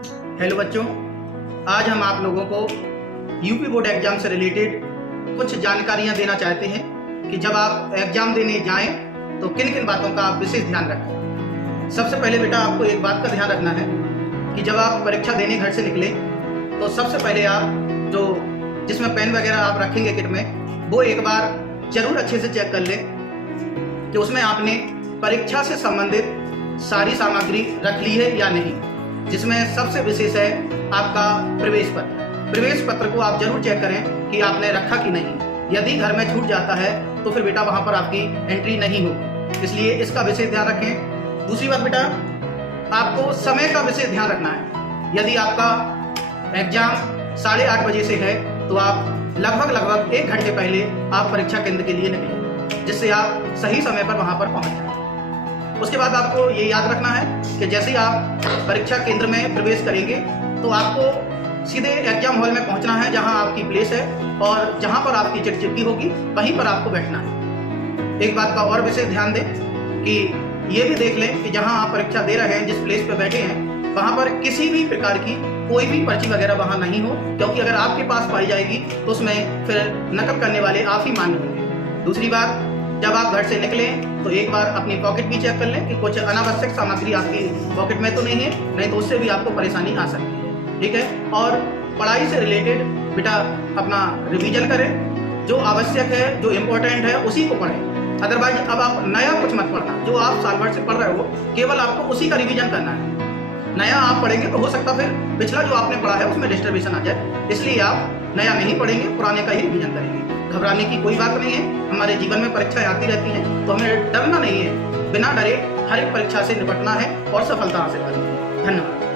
Hello बच्चों, आज हम आप लोगों को यूपी बोर्ड एग्जाम से रिलेटेड कुछ जानकारियां देना चाहते हैं कि जब आप एग्जाम देने जाएं तो किन किन बातों का आप विशेष ध्यान रखें। सबसे पहले बेटा आपको एक बात का ध्यान रखना है कि जब आप परीक्षा देने घर से निकले तो सबसे पहले आप जो जिसमें पेन वगैरह आप रखेंगे किट में, वो एक बार जरूर अच्छे से चेक कर लें कि उसमें आपने परीक्षा से संबंधित सारी सामग्री रख ली है या नहीं। जिसमें सबसे विशेष है आपका प्रवेश पत्र। प्रवेश पत्र को आप जरूर चेक करें कि आपने रखा कि नहीं। यदि घर में छूट जाता है तो फिर बेटा वहां पर आपकी एंट्री नहीं होगी, इसलिए इसका विशेष ध्यान रखें। दूसरी बात बेटा, आपको समय का विशेष ध्यान रखना है। यदि आपका एग्जाम 8:30 बजे से है तो आप लगभग 1 घंटे पहले आप परीक्षा केंद्र के लिए निकलें, जिससे आप सही समय पर वहां पर पहुंच जाएं। उसके बाद आपको ये याद रखना है कि जैसे ही आप परीक्षा केंद्र में प्रवेश करेंगे तो आपको सीधे एग्जाम हॉल में पहुंचना है, जहां आपकी प्लेस है और जहां पर आपकी चिट चिपकी होगी वहीं पर आपको बैठना है। एक बात का और विशेष ध्यान दें कि ये भी देख लें कि जहां आप परीक्षा दे रहे हैं, जिस प्लेस पर बैठे हैं, वहां पर किसी भी प्रकार की कोई भी पर्ची वगैरह वहां नहीं हो, क्योंकि अगर आपके पास पाई जाएगी तो उसमें फिर नकल करने वाले आप ही मान्य होंगे। दूसरी बात, जब आप घर से निकलें तो एक बार अपनी पॉकेट भी चेक कर लें कि कुछ अनावश्यक सामग्री आपकी पॉकेट में तो नहीं है, नहीं तो उससे भी आपको परेशानी आ सकती है। ठीक है, और पढ़ाई से रिलेटेड बेटा अपना रिवीजन करें। जो आवश्यक है, जो इम्पोर्टेंट है, उसी को पढ़ें। अदरवाइज अब आप नया कुछ मत पढ़ना। जो आप साल भर से पढ़ रहे हो केवल आपको उसी का रिवीजन करना है। नया आप पढ़ेंगे तो हो सकता फिर पिछला जो आपने पढ़ा है उसमें डिस्टर्बेशन आ जाए, इसलिए आप नया नहीं पढ़ेंगे, पुराने का ही रिवीजन करेंगे। घबराने की कोई बात नहीं है। हमारे जीवन में परीक्षाएं आती रहती हैं तो हमें डरना नहीं है। बिना डरे हर एक परीक्षा से निपटना है और सफलता हासिल करनी है। धन्यवाद।